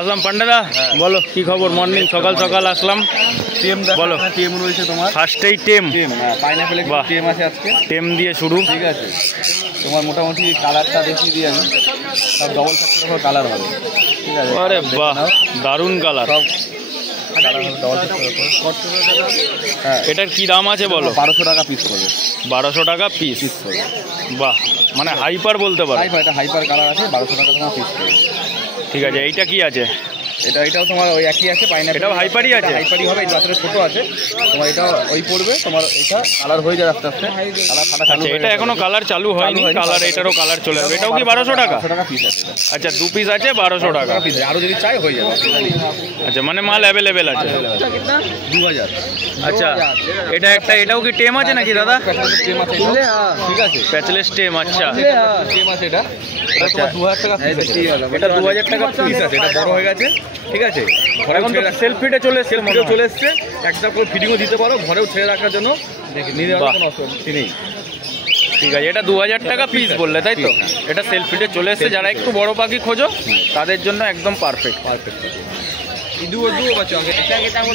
আসলাম পান্ডাদা, বলো কি খবর? মর্নিং সকাল সকাল আসলাম। টেম বলো। টেম রয়েছে তোমার, ফার্স্টেই টেম। পাইনাপেল টেম আছে আজকে, টেম দিয়ে শুরু। ঠিক আছে, তোমার মোটামুটি কালারটা দেখিয়ে দিই আমি, সব ডবল ফ্যাক্টর কালার হবে, ঠিক আছে। আরে বাহ, দারুণ কালার। সব কালার হবে ডবল ফ্যাক্টর। হ্যাঁ, এটার কি দাম আছে বলো? 1200 টাকা পিস পড়বে। 1200 টাকা পিস পড়বে। বাহ, মানে হাইপার বলতে পারো। হাইপার, এটা হাইপার কালার আছে, 1200 টাকা তোমার পিস পড়বে। ঠিক আছে, এইটা কি আছে? এটাও তোমার ওই একই আছে, পাইনাপেল। এটাও হাইপারই আছে? হাইপারই হবে, এই বাজারে ছোট আছে তোমার। এটা ওই পড়বে তোমার, এটা কালার হয়ে যাবে আস্তে আস্তে, কালার ফাটা চালু। এটা এখনো কালার চালু হয়নি, কালার এটারও কালার চলে যাবে। এটাও কি 1200 টাকা? 1200 টাকা পিস আছে। আচ্ছা, 2 পিস আছে 1200 টাকা পিস, আরো যদি চাই হয়ে যাবে। আচ্ছা, মানে মাল অ্যাভেলেবেল আছে। 2000। আচ্ছা, এটা একটা, এটাও কি টেম আছে নাকি দাদা? টেম আছে, ঠিক আছে, প্যাচলেস টেম। আচ্ছা, টেম আছে। এটা তোমার 2000 টাকা পিস আছে। এটা 2000 টাকা পিস আছে। এটা বড় হয়ে গেছে, ঠিক আছে। এখন তো সেলফ ফিটে চলে এসছে, চলে এসছে। একটা করে ফিডিংও দিতে পারো, ঘরেও ছেড়ে রাখার জন্য নিজের কোনো অসুবিধা নেই। ঠিক আছে, এটা 2000 টাকা পিস বললে, তাই তো? এটা সেলফ ফিটে চলে এসছে। যারা একটু বড় পাখি খোঁজো তাদের জন্য একদম পারফেক্ট।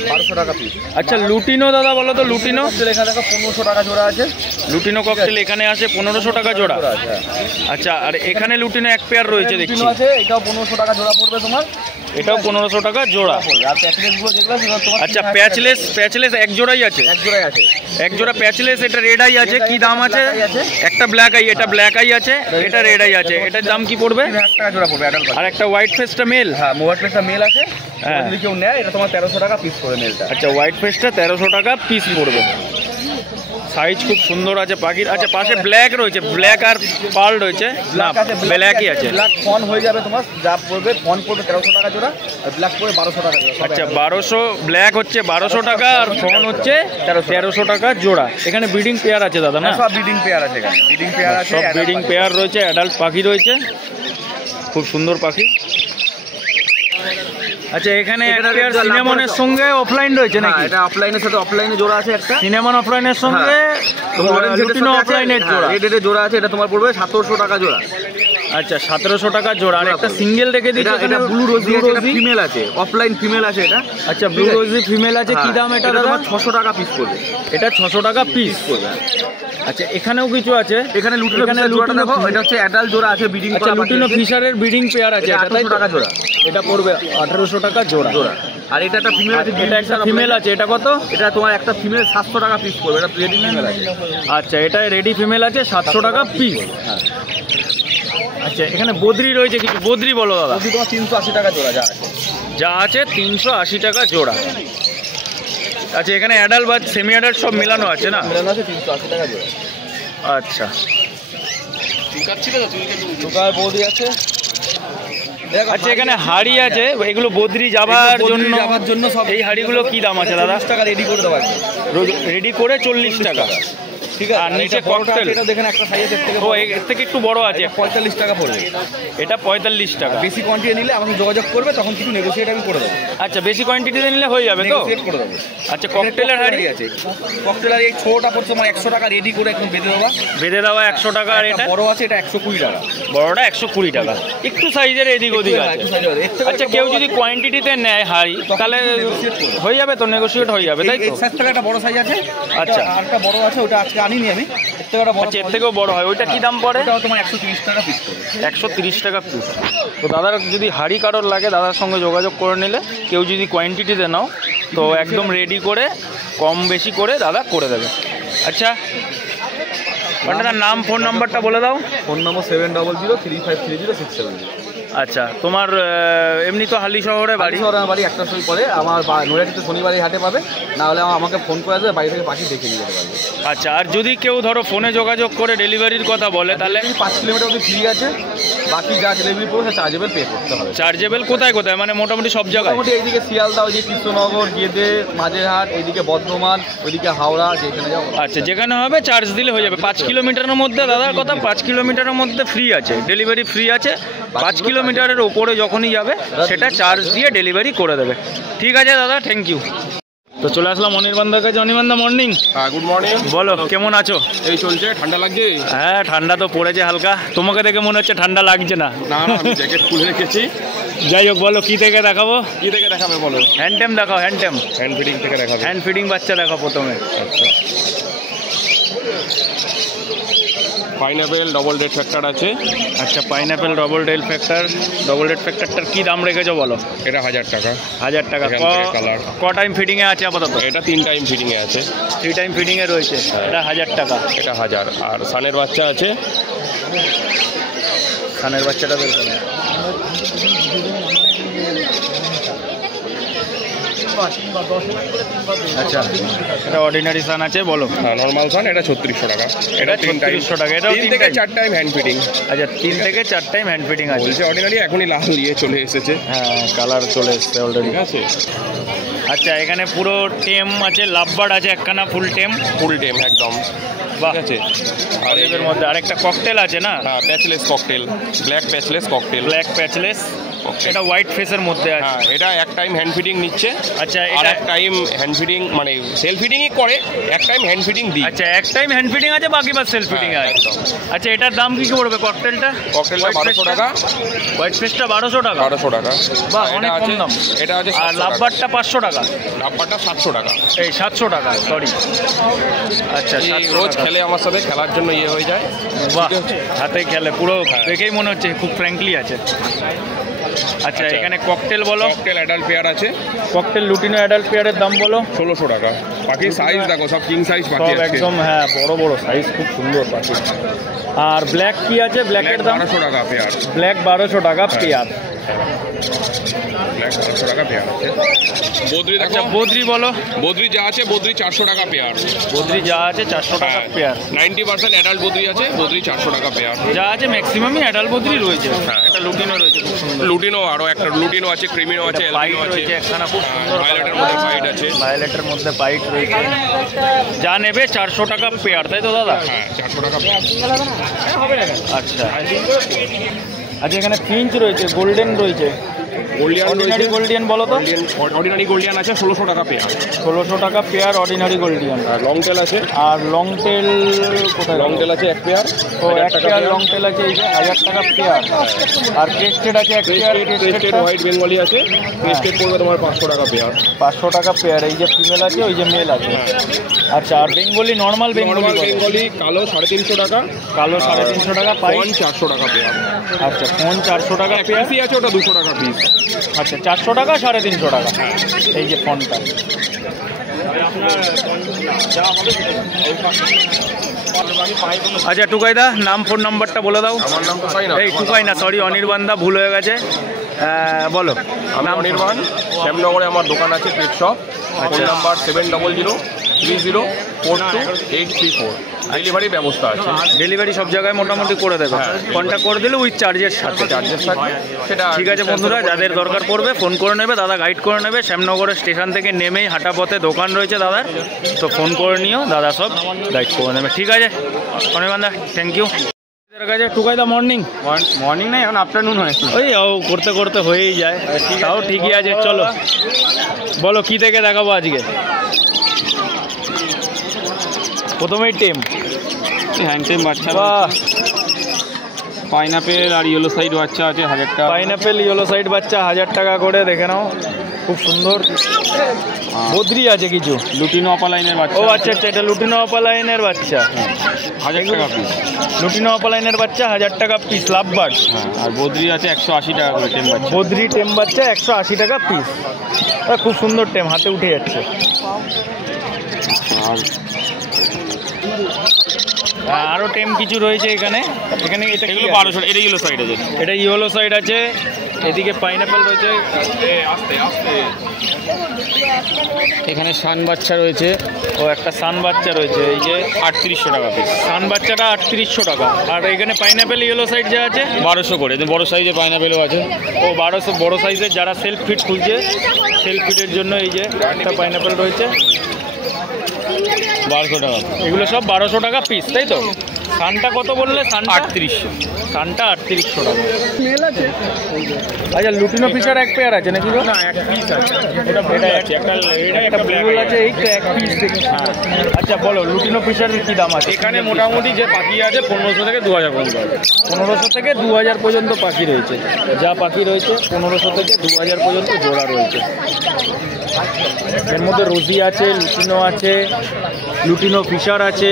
1200 টাকা পিস। আচ্ছা, লুটিনো দাদা বলো তো, লুটিনো এখানে দেখো 1500 টাকা জোড়া আছে। লুটিনো ককটেল এখানে আছে 1500 টাকা জোড়া। আচ্ছা, আর এখানে লুটিনো এক পেয়ার রয়েছে দেখছি। আছে, এটাও 1500 টাকা জোড়া পড়বে তোমার। এটাও 1500 টাকা জোড়া। আর প্যাচলেসগুলো যেগুলো সেগুলো তোমার। আচ্ছা, প্যাচলেস এক জোড়াই আছে? এক জোড়াই আছে, এক জোড়া প্যাচলেস। এটা রেড আই আছে, কি দাম আছে? একটা ব্ল্যাক আই, এটা ব্ল্যাক আই আছে, এটা রেড আই আছে। এটার দাম কি পড়বে? 1000 টাকা জোড়া পড়বে। আর একটা হোয়াইট ফেসটা মেল? হ্যাঁ, হোয়াইট ফেসটা মেল আছে। হ্যাঁ, যদি কেউ নেয় এটা তোমার 1300 টাকা পিস পড়বে মেলটা। আচ্ছা, হোয়াইট ফেসটা 1300 টাকা পিস পড়বে। সাইজ খুব সুন্দর আছে পাখির। আচ্ছা, পাশে ব্ল্যাক রয়েছে, ব্ল্যাক আর পার্ল রয়েছে। না, ব্ল্যাকই আছে। ব্ল্যাক ফন হয়ে যাবে তোমার, যা পড়বে ফন পড়বে 1300 টাকা জোড়া, আর ব্ল্যাক পড়বে 1200 টাকা জোড়া। আচ্ছা, 1200, ব্ল্যাক হচ্ছে 1200 টাকা, আর ফন হচ্ছে 1300 টাকা জোড়া। এখানে ব্রিডিং পেয়ার আছে দাদা না? সব ব্রিডিং পেয়ার আছে এখানে, ব্রিডিং পেয়ার আছে, সব ব্রিডিং পেয়ার রয়েছে, অ্যাডাল্ট পাখি রয়েছে, খুব সুন্দর পাখি। আচ্ছা, এখানে সিনেমনের সঙ্গে অফলাইন রয়েছে নাকি? এটা অফলাইনের সাথে অফলাইনে জোড়া আছে একটা। সিনেমন অফলাইনের সঙ্গে লুটিনো অফলাইনের জোড়া। রেডের জোড়া আছে, এটা তোমার পড়বে 1700 টাকা জোড়া। আচ্ছা, 1700 টাকা জোড়া। আর একটা সিঙ্গেল রেখে দিচ্ছে, এটা ব্লু রোজি ফিমেল আছে, অফলাইন ফিমেল আছে এটা। আচ্ছা, ব্লু রোজি ফিমেল আছে, কি দাম এটা দাদা? 600 টাকা পিস পড়বে। এটা 600 টাকা পিস পড়বে। আচ্ছা, এখানেও কিছু আছে। এখানে লুটিনো জোড়াটা দেখো, এটা হচ্ছে অ্যাডাল্ট জোড়া আছে, ব্রিডিং করা। আচ্ছা, লুটিনো ফিশারের ব্রিডিং পেয়ার আছে, এটা 1800 টাকা জোড়া। এটা পড়বে 1800 টাকা জোড়া। আর এটা একটা ফিমেল আছে, এটা একটা ফিমেল আছে, এটা কত? এটা তোমার একটা ফিমেল 700 টাকা পিস পড়বে। এটা রেডি ফিমেল আছে। আচ্ছা, এটা রেডি ফিমেল আছে, 700 টাকা পিস। আচ্ছা, এখানে বদ্রি রয়েছে কিছু, বদ্রি বলো দাদা। বদ্রি তোমার 380 টাকা জোড়া যা আছে। যা আছে 380 টাকা জোড়া। আচ্ছা, এখানে অ্যাডাল্ট বা সেমি অ্যাডাল্ট সব মেলানো আছে না? মেলানো আছে, 380 টাকা জোড়া। আচ্ছা, চুকার বৌদি আছে। আচ্ছা, এখানে হাড়ি আছে, এগুলো বদ্রি যাবার জন্য সব। এই হাড়িগুলো কি দাম আছে দাদা? 40 টাকা রেডি করে দেওয়া আছে, রেডি করে 40 টাকা। ঠিক আছে। আর নিচে ককটেল, এটা দেখেন একটা সাইজ থেকে, ও এর থেকে একটু বড় আছে, 45 টাকা পড়বে। এটা 45 টাকা। বেশি কোয়ান্টিটি নিলে আমাকে যোগাযোগ করবে, তখন কিছু নেগোসিয়েট আমি করে দেবো। আচ্ছা, বেশি কোয়ান্টিটিতে নিলে হয়ে যাবে তো? নেগোসিয়েট করে দেবো। আচ্ছা, ককটেলের হাড়ি আছে, ককটেলের এই ছোটটা পড়ছে মানে 100 টাকা রেডি করে একদম বেঁধে দেওয়া 100 টাকা। আর এটা বড় আছে, এটা 120 টাকা। বড়টা 120 টাকা, একটু সাইজের এদিক ওদিক আছে। আচ্ছা, কেউ যদি কোয়ান্টিটিতে নেয় হাড়ি, তাহলে হয়ে যাবে তো, নেগোসিয়েট হয়ে যাবে, তাই তো? এই সাইজ থেকে একটা বড় সাইজ আছে। আচ্ছা, আর একটা বড় আছে, ওটা আজকে আনিনি আমি, এর থেকে বড়, আচ্ছা এর থেকেও বড় হয়। ওইটা কি দাম পড়ে? ওটাও তোমার 130 টাকা পিস করে। 130 টাকা পিস। তো দাদার যদি হাঁড়ি কারোর লাগে দাদার সঙ্গে যোগাযোগ করে নিলে, কেউ যদি কোয়ান্টিটিতে নাও তো একদম রেডি করে কম বেশি করে দাদা করে দেবে। আচ্ছা ওটার নাম ফোন নাম্বারটা বলে দাও। ফোন নম্বর 7003530670। আচ্ছা তোমার এমনি তো হালি শহরে বাড়ি? আমার বাড়ি একটা সময় পরে আমার নৈহাটিতে শনিবারে হাটে পাবে, না হলে আমাকে ফোন করে দেবে, বাড়ি থেকে পাখি দেখে নিয়ে যেতে পারবে। আচ্ছা আর যদি কেউ ধরো ফোনে যোগাযোগ করে ডেলিভারির কথা বলে তাহলে? 5 কিলোমিটার অবধি ফ্রি আছে, বাকি যা ডেলিভারি পড়বে চার্জেবল পে করতে হবে। চার্জেবল কোথায় কোথায় মানে মোটামুটি সব জায়গায়? মোটামুটি এইদিকে শিয়ালদা, ওইদিকে কৃষ্ণনগর, গেদে, মাঝেরহাট, এইদিকে বর্ধমান, ওইদিকে হাওড়া, যেখানে যাও। আচ্ছা যেখানে হবে চার্জ দিলে হয়ে যাবে। 5 কিলোমিটারের মধ্যে দাদার কথা 5 কিলোমিটারের মধ্যে ফ্রি আছে, ডেলিভারি ফ্রি আছে। 5 কিলোমিটারের ওপরে যখনই যাবে সেটা চার্জ দিয়ে ডেলিভারি করে দেবে। ঠিক আছে দাদা, থ্যাংক ইউ। তো চলে আসলাম অনির্বাণদার কাছে। অনির্বাণদা মর্নিং। হ্যাঁ গুড মর্নিং। বলো কেমন আছো? এই চলছে, ঠান্ডা লাগছে? হ্যাঁ ঠান্ডা তো পড়েছে হালকা, তোমাকে দেখে মনে হচ্ছে ঠান্ডা লাগছে না। না না আমি জ্যাকেট খুলে রেখেছি। যাই হোক বলো কি থেকে দেখাবো? কি থেকে দেখাবে বলো? হ্যান্ডটেম দেখাও, হ্যান্ডটেম। হ্যান্ড ফিডিং থেকে দেখাবে। হ্যান্ড ফিডিং বাচ্চা দেখাও প্রথমে। আচ্ছা পাইনাপেল ডবল রেড ফ্যাক্টর আছে। আচ্ছা পাইনাপেল ডবল রেড ফ্যাক্টরটার কি দাম রেখেছো বলো? এটা 1000 টাকা। 1000 টাকা। কালার ক টাইম ফিডিংয়ে আছে আপাতত? এটা 3 টাইম ফিডিংয়ে আছে। 3 টাইম ফিডিংয়ে রয়েছে। এটা 1000 টাকা। এটা 1000। আর সানের বাচ্চা আছে। সানের বাচ্চাটা বের করো। আচ্ছা এটা অর্ডিনারি সান আছে বলো? হ্যাঁ নর্মাল সান, এটা 3600 টাকা। এটা 3600 টাকা। এটাও 3 থেকে 4 টাইম হ্যান্ড ফিডিং। আচ্ছা 3 থেকে 4 টাইম হ্যান্ড ফিডিং আছে। বলছে অর্ডিনারি, এখনই লাল দিয়ে চলে এসেছে। হ্যাঁ কালার চলে এসেছে অলরেডি। ঠিক আছে। আচ্ছা এখানে পুরো টেম আছে, লাভবার্ড আছে একখানা ফুল টেম একদম। বাহ ঠিক আছে। আর এর মধ্যে আরেকটা ককটেল আছে না? হ্যাঁ patchless cocktail, black patchless cocktail. Black patchless, এটা হোয়াইট ফেসের মধ্যে আছে। হ্যাঁ এটা এক টাইম হ্যান্ড ফিডিং নিচ্ছে। আচ্ছা আর এটা এক টাইম হ্যান্ড ফিডিং মানে সেলফ ফিডিংই করে, এক টাইম হ্যান্ড ফিডিং দিই। আচ্ছা এক টাইম হ্যান্ড ফিডিং আছে, বাকি বাস সেলফ ফিডিং আছে। আচ্ছা এটার দাম কি পড়বে ককটেলটা? 1200 টাকা। হোয়াইট ফেসটা 1200 টাকা। 1200 টাকা। বাহ অনেক কম দাম। এটা আছে। আর লাভবারটা 500 টাকা। লাভবারটা 700 টাকা। এই 700 টাকা সরি। আচ্ছা রোজ খেলে আমার সাথে, খেলার জন্য ইয়ে হয়ে যায়। বাহ হাতে খেলে পুরো, দেখেই মনে হচ্ছে খুব ফ্র্যাঙ্কলি আছে। আচ্ছা এখানে ককটেল বলো? ককটেল অ্যাডাল্ট পেয়ার আছে। ককটেল লুটিনো অ্যাডাল্ট পেয়ারের দাম বলো? 1600 টাকা। পাখির সাইজ দেখো সব কিং সাইজ পাখি আছে একদম। হ্যাঁ বড় বড় সাইজ, খুব সুন্দর পাখি। আর ব্ল্যাক কি আছে? ব্ল্যাকের দাম 1200 টাকা পেয়ার। ব্ল্যাক 1200 টাকা পেয়ার। ব্ল্যাক 1200 টাকা পেয়ার আছে। বদ্রি দেখো। বদ্রি বলো? বদ্রি যা আছে, বদ্রি 400 টাকা পেয়ার। বদ্রি যা আছে 400 টাকা পেয়ার। 90% অ্যাডাল্ট বদ্রি আছে, বদ্রি 400 টাকা পেয়ার। যা আছে ম্যাক্সিমামই অ্যাডাল্ট বদ্রি রয়েছে। একটা লুটিনো রয়েছে খুব সুন্দর। লুটিনো আরো একটা লুটিনো আছে, ক্রিমিনো আছে, পাইট এলবিনো আছে। রয়েছে একখানা খুব সুন্দর। ভায়োলেটের মধ্যে পাইট আছে। ভায়োলেটের মধ্যে পাইট রয়েছে। যা নেবে 400 টাকা পেয়ার, তাই তো দাদা? হ্যাঁ 400 টাকা পেয়ার। আচ্ছা আচ্ছা এখানে ফিঞ্চ রয়েছে, গোল্ডেন রয়েছে। অর্ডিনারি গোল্ডিয়ান বলো তো? অর্ডিনারি গোল্ডিয়ান আছে 1600 টাকা পেয়ার। 1600 টাকা পেয়ার অর্ডিনারি গোল্ডিয়ান। আর লং টেল আছে। আর লং টেল কোথায়? লং টেল আছে এক পেয়ার। ও এক পেয়ার লং টেল আছে, এই যে 1000 টাকা পেয়ার। আর ক্রেস্টেড আছে এক পেয়ার। ক্রেস্টেড হোয়াইট বেঙ্গলি আছে। ক্রেস্টেড পড়বে তোমার 500 টাকা পেয়ার। 500 টাকা পেয়ার। এই যে ফিমেল আছে, ওই যে মেল আছে। আচ্ছা আর বেঙ্গলি নর্মাল বেঙ্গলি কালো 350 টাকা। কালো 350 টাকা। পাইন 400 টাকা পেয়ার। আচ্ছা ফোন 400 টাকা পেয়ার। পিসি আছে ওটা 200 টাকা পিস। আচ্ছা 400 টাকা 350 টাকা। এই যে ফোনটা। আচ্ছা টুকাইদা নাম ফোন নাম্বারটা বলে দাও। আমার নাম তো পাই না। এই টুকাই না, সরি অনির্বাণদা, ভুল হয়ে গেছে। বলো। আমি অনির্বাণ, শ্যামনগরে আমার দোকান আছে pet shop. Phone number 7030304234। Delivery ব্যবস্থা আছে। ডেলিভারি সব জায়গায় মোটামুটি করে দেবে। কন্ট্যাক্ট করে দিলে উইথ চার্জের সাথে। চার্জেস থাকবে সেটা। ঠিক আছে বন্ধুরা, যাদের দরকার পড়বে ফোন করে নেবে, দাদা গাইড করে নেবে। শ্যামনগরের স্টেশন থেকে নেমেই হাঁটা পথে দোকান রয়েছে দাদার, তো ফোন করে নিও, দাদা সব গাইড করে নেবে। ঠিক আছে অনির্বাণদা, থ্যাংক ইউ। টুকাইদা মর্নিং। মর্নিং নাই, এখন আফটারনুন হয়। ওই করতে করতে হয়েই যায়, তাও ঠিকই আছে। চলো বলো কি থেকে দেখাবো আজকে? প্রথমেই টেম হ্যান্ড টেম বাচ্চা। বাহ পাইনাপেল আর ইয়েলো সাইড বাচ্চা আছে 1000 টাকা। পাইনাপেল ইয়েলো সাইড বাচ্চা 1000 টাকা করে, দেখে নাও। খুব সুন্দর। বদ্রি আছে কিছু, লুটিনো অপালাইনের বাচ্চা। ও আচ্ছা আচ্ছা, এটা লুটিনো অপালাইনের বাচ্চা, 1000 টাকা পিস। লুটিনো অপালাইনের বাচ্চা 1000 টাকা পিস, লাভ বার্ড। আর বদ্রি আছে 180 টাকা করে টেম বাচ্চা। বদ্রি টেম বাচ্চা 180 টাকা পিস। খুব সুন্দর টেম, হাতে উঠে যাচ্ছে। আর আরও টেম কিছু রয়েছে এখানে। এখানে এটা এগুলো 1200, এটা ইয়েলো সাইড আছে, এটা ইয়েলো সাইড আছে। এদিকে পাইনাপেল রয়েছে, এখানে সান বাচ্চা রয়েছে। ও একটা সান বাচ্চা রয়েছে, এই যে 3800 টাকা পিস। সান বাচ্চাটা 3800 টাকা। আর এখানে পাইনাপেল ইয়েলো সাইড যা আছে 1200 করে। বড় সাইজের পাইনাপেলও আছে। ও 1200, বড় সাইজের যারা সেলফ ফিট খুঁজছে, সেলফ ফিটের জন্য এই যে একটা পাইনাপেল রয়েছে 1200 টাকা। এগুলো সব 1200 টাকা পিস, তাই তো? সানটা কত বললে? সানটা 3800। সানটা 3800 টাকা। মেল আছে। আচ্ছা, লুটিনো ফিশার এক পেয়ার আছে নাকি? না, এক পিস আছে। এটা আছে, একটা ব্লু আছে, এই তো এক পিস দেখি। আচ্ছা বলো, লুটিনো ফিশারের কি দাম আছে? এখানে মোটামুটি যে পাখি আছে 1500 থেকে 2000 পর্যন্ত আছে। 1500 থেকে 2000 পর্যন্ত পাখি রয়েছে। যা পাখি রয়েছে 1500 থেকে 2000 পর্যন্ত জোড়া রয়েছে। এর মধ্যে রোজি আছে, লুটিনো আছে, লুটিনো ফিশার আছে,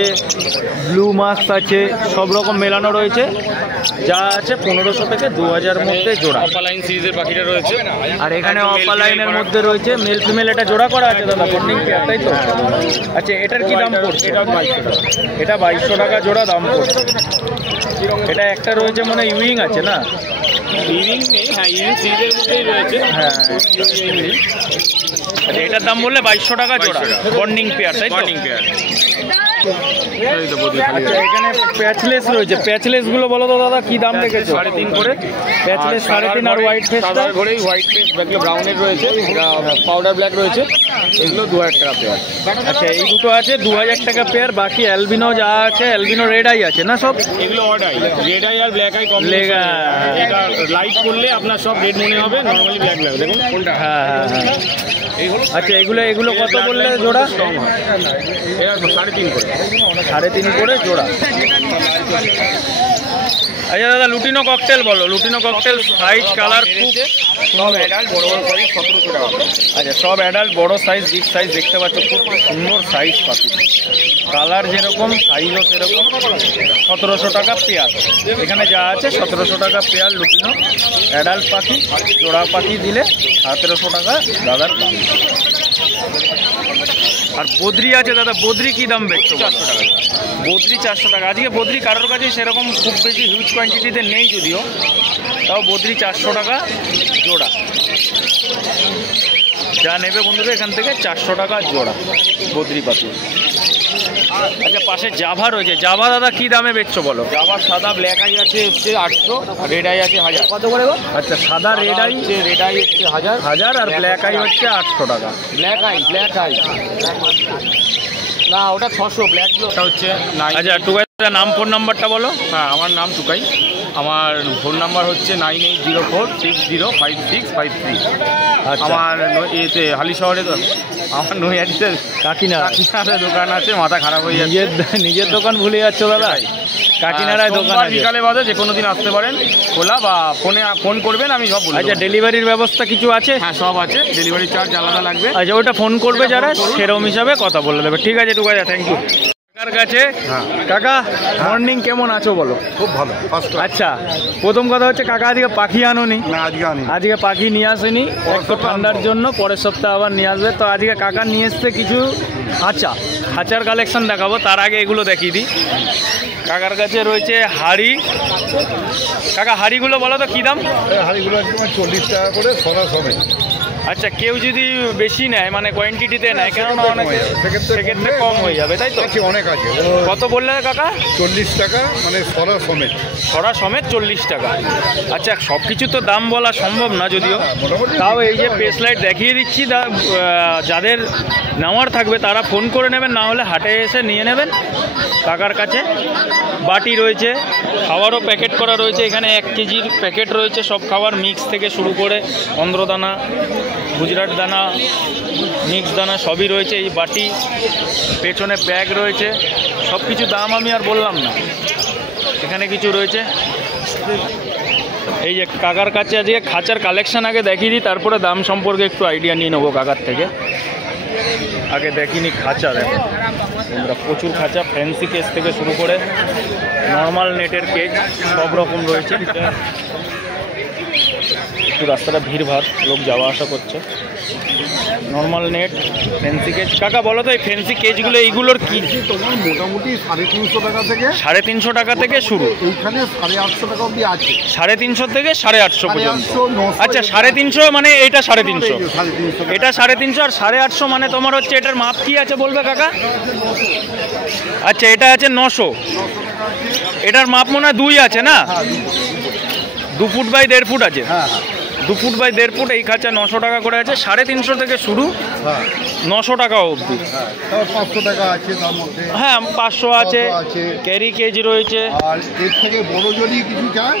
ব্লু মাস্ক আছে, সব রকম মেলানো রয়েছে। যা আছে 1500 থেকে 2000 মধ্যে জোড়া। অপালাইন সিরিজের পাখিটা রয়েছে। আর এখানে অপালাইনের মধ্যে রয়েছে মেল ফিমেল, এটা জোড়া করা আছে দাদা, বন্ডিং পেয়ার, তাই তো? আচ্ছা, এটার কি দাম পড়ছে? এটা 2200 টাকা। এটা 2200 টাকা জোড়া দাম পড়ছে। এটা একটা রয়েছে মনে হয় ইউইং আছে না? ইরিং নেই, হ্যাঁ ইরিং সিরিজের মধ্যেই রয়েছে। হ্যাঁ, আচ্ছা, এটার দাম বললে 2200 টাকা জোড়া, বন্ডিং পেয়ার, তাই তো? Bonding pair. আচ্ছা, এখানে প্যাচলেস রয়েছে। প্যাচলেস গুলো বলো তো দাদা, কি দাম রেখেছো? 3.5 করে প্যাচলেস 3.5। আর হোয়াইট ফেসটা? সাদার ঘরেই হোয়াইট ফেস, ব্যাকগুলো ব্রাউনের রয়েছে, পাউডার ব্ল্যাক রয়েছে। এগুলো 2000 টাকা পেয়ার। আচ্ছা, এই দুটো আছে 2000 টাকা পেয়ার। বাকি অ্যালবিনো যা আছে, অ্যালবিনো রেড আই আছে না সব? এগুলো অড আই, রেড আই আর ব্ল্যাক আই কম্বিনেশন। এটা লাইট করলে আপনার সব রেড মনে হবে, নরমালি ব্ল্যাক লাগবে। দেখুন কোনটা? হ্যাঁ হ্যাঁ হ্যাঁ। আচ্ছা, এগুলো কত বললে জোড়া? এটা 3.5 করে। 3.5 করে জোড়া। আচ্ছা দাদা, লুটিনো ককটেল বলো। লুটিনো ককটেল সাইজ কালার খুব সব অ্যাডাল্ট, বড় বড় সাইজ 1700 টাকা। আচ্ছা, সব অ্যাডাল্ট, বড় সাইজ, বিগ সাইজ দেখতে পাচ্ছ, খুব সুন্দর সাইজ পাখি। কালার যেরকম, সাইজও সেরকম। 1700 টাকা পেয়ার। এখানে যা আছে 1700 টাকা পেয়ার লুটিনো অ্যাডাল্ট পাখি। জোড়া পাখি দিলে 1700 টাকা দাদার দাম। আর বদ্রি আছে দাদা, বদ্রি কি দাম বেচছো? 400 টাকা। বদ্রি 400 টাকা। আজকে বদ্রি কারোর কাছে সেরকম খুব বেশি হিউজ কোয়ান্টিটিতে নেই যদিও, তাও বদ্রি 400 টাকা জোড়া। যা নেবে বন্ধুরা এখান থেকে 400 টাকা জোড়া বদ্রি পাখি। আচ্ছা, পাশে জাভা রয়েছে। জাভা দাদা কি দামে বেচছো বলো? জাভা সাদা ব্ল্যাক আই আছে হচ্ছে 800, রেড আই আছে 1000। কত করে গো? আচ্ছা, সাদা রেড আই হচ্ছে, রেড আই হচ্ছে 1000, আর ব্ল্যাক আই হচ্ছে 800 টাকা। ব্ল্যাক আই না, ওটা 600। ব্ল্যাকটা হচ্ছে 9। আচ্ছা, টুকাইটা নাম, ফোন নাম্বারটা বলো। হ্যাঁ, আমার নাম টুকাই। আমার ফোন নাম্বার হচ্ছে 9804605653। আমার এতে হালি শহরে তো আমার নৈহাটিতে কাকিনাড়ায় দোকান আছে, মাথা খারাপ হয়ে যাচ্ছে। নিজের দোকান ভুলে যাচ্ছ দাদা? কাকিনাড়ায় দোকান আছে। বিকালে বাদে যে কোনো দিন আসতে পারেন, খোলা, বা ফোন করবেন, আমি সব বলবো। আচ্ছা, ডেলিভারির ব্যবস্থা কিছু আছে? হ্যাঁ, সব আছে। ডেলিভারি চার্জ আলাদা লাগবে। আচ্ছা, ওটা ফোন করবে যারা, সেরকম হিসাবে কথা বলে দেবে। ঠিক আছে টুকাইদা, থ্যাংক ইউ। কাকার কাছে। কাকা, মর্নিং, কেমন আছো বলো? খুব ভালো। আচ্ছা, প্রথম কথা হচ্ছে কাকা আজকে পাখি আনোনি? না, আজকে আনি। আজকে পাখি নিয়ে আসেনি, একটু ঠান্ডার জন্য। পরের সপ্তাহে আবার নিয়ে আসবে। তো আজকে কাকা নিয়ে এসছে কিছু খাঁচার কালেকশন দেখাবো। তার আগে এগুলো দেখিয়ে দিই। কাকার কাছে রয়েছে হাড়ি। কাকা, হাড়িগুলো বলো তো কি দাম? হাঁড়িগুলো একদম 40 টাকা করে সরা সমেত। আচ্ছা, কেউ যদি বেশি নেয়, মানে কোয়ান্টিটিতে নেয়, কেননা অনেকে সেক্ষেত্রে কম হয়ে যাবে, তাই তো? অনেক আছে। কত বললে কাকা? 40 টাকা, মানে সরা সমেত। সরা সমেত 40 টাকা। আচ্ছা, সব কিছু তো দাম বলা সম্ভব না যদিও, তাও এই যে পেস লাইট দেখিয়ে দিচ্ছি। যাদের নেওয়ার থাকবে তারা ফোন করে নেবেন, না হলে হাটে এসে নিয়ে নেবেন কাকার কাছে। বাটি রয়েছে, খাবারও প্যাকেট করা রয়েছে। এখানে 1 কেজির প্যাকেট রয়েছে, সব খাবার মিক্স থেকে শুরু করে অন্ধ্রদানা, গুজরাট দানা, মিক্স দানা সবই রয়েছে। এই বাটি, পেছনে ব্যাগ রয়েছে, সব কিছু দাম আমি আর বললাম না। এখানে কিছু রয়েছে, এই যে কাকার কাছে আজকে খাঁচার কালেকশন আগে দেখিয়ে দিই, তারপরে দাম সম্পর্কে একটু আইডিয়া নিয়ে নেবো কাকার থেকে। আগে দেখিনি খাঁচা, দেখো তোমরা প্রচুর খাঁচা, ফ্যান্সি কেজ থেকে শুরু করে নর্মাল নেটের কেজ সব রকম রয়েছে। একটু রাস্তাটা ভিড়ভাড়, লোক যাওয়া আসা করছে। Normal net, fancy cage. কাকা বলো তো এই ফ্যান্সি কেজগুলো এইগুলোর কি? তোমার মোটামুটি 350 টাকা থেকে 350 টাকা থেকে শুরু, এইখানে 850 টাকা অবধি আছে। 350 থেকে 850 পর্যন্ত। 850, আচ্ছা 350 মানে এটা 350, 350 এটা 350 আর 850 মানে তোমার হচ্ছে এটার মাপ কি আছে বলবে কাকা? আচ্ছা এটা আছে 900, এটার মাপ মনে হয় 2 আছে না? 2 ফুট বাই 1.5 ফুট আছে। হ্যাঁ 2 ফুট বাই 1.5 ফুট, এই খাঁচা 900 টাকা করে আছে। 350 থেকে শুরু, হ্যাঁ 900 টাকা অবধি। তারপর 500 টাকা আছে তার মধ্যে। হ্যাঁ 500 আছে, ক্যারি কেজ রয়েছে। আর এর থেকে বড় যদি কিছু চায়,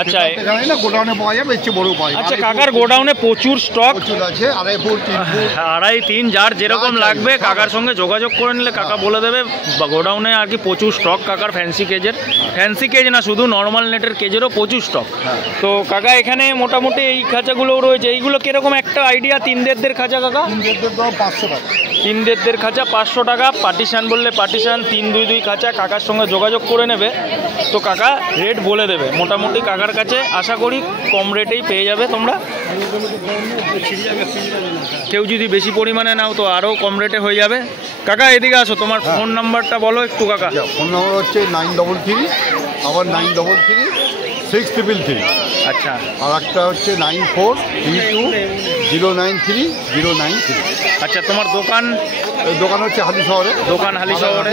আচ্ছা জানি না, গোডাউনে পাওয়া যাবে, এর চেয়ে বড় পাওয়া যাবে। আচ্ছা কাকার গোডাউনে প্রচুর স্টক, প্রচুর আছে, 2.5 ফুট 3 ফুট 2.5 3 যার যেরকম লাগবে কাকার সঙ্গে যোগাযোগ করে নিলে কাকা বলে দেবে। গোডাউনে আর কি প্রচুর স্টক কাকার ফ্যান্সি কেজের, ফ্যান্সি কেজ না শুধু নর্মাল নেটের কেজেরও প্রচুর স্টক। তো কাকা এখানে মোটামুটি এই খাঁচাগুলোও রয়েছে। এইগুলো কিরকম একটা আইডিয়া? 3.5 খাঁচা কাকা? 3.5 দাম 500 টাকা। 3.5 খাঁচা 500 টাকা। পার্টিশান বললে পার্টিশান, 3-2-2 খাঁচা কাকার সঙ্গে যোগাযোগ করে নেবে তো কাকা রেট বলে দেবে। মোটামুটি কাকার কাছে আশা করি কম রেটেই পেয়ে যাবে তোমরা। কেউ যদি বেশি পরিমাণে নাও তো আরও কম রেটে হয়ে যাবে। কাকা এদিকে আসো, তোমার ফোন নাম্বারটা বলো একটু কাকা। ফোন নাম্বার হচ্ছে 933, আবার 933 6333। আচ্ছা আর একটা হচ্ছে 9432093093। আচ্ছা তোমার দোকান? দোকান হচ্ছে হালি শহরে। দোকান হালি শহরে,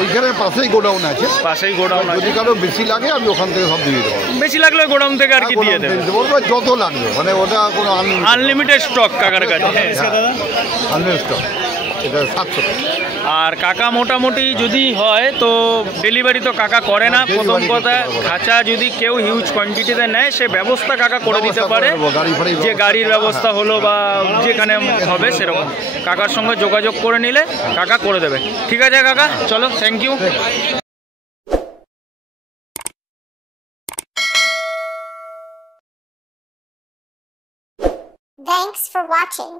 ওইখানে পাশেই গোডাউন আছে। পাশেই গোডাউন আছে। যদি কারো বেশি লাগে আমি ওখান থেকে সব দিয়ে দিতে পারবো। বেশি লাগলে গোডাউন থেকে আর কি দিয়ে দেবে, যত লাগবে, মানে ওটা কোনো আনলিমিটেড স্টক কাকার কাছে। আনলিমিটেড স্টক, এটা 700 টাকা। আর কাকা মোটামুটি যদি হয় তো ডেলিভারি তো কাকা করে না। প্রথম কথা, খাঁচা যদি কেউ হিউজ কোয়ান্টিটিতে নেয় সে ব্যবস্থা কাকা করে দিতে পারে, যে গাড়ির ব্যবস্থা হলো বা যেখানে হবে সেরকম কাকার সঙ্গে যোগাযোগ করে নিলে কাকা করে দেবে। ঠিক আছে কাকা, চলো, thank you. Thanks for watching.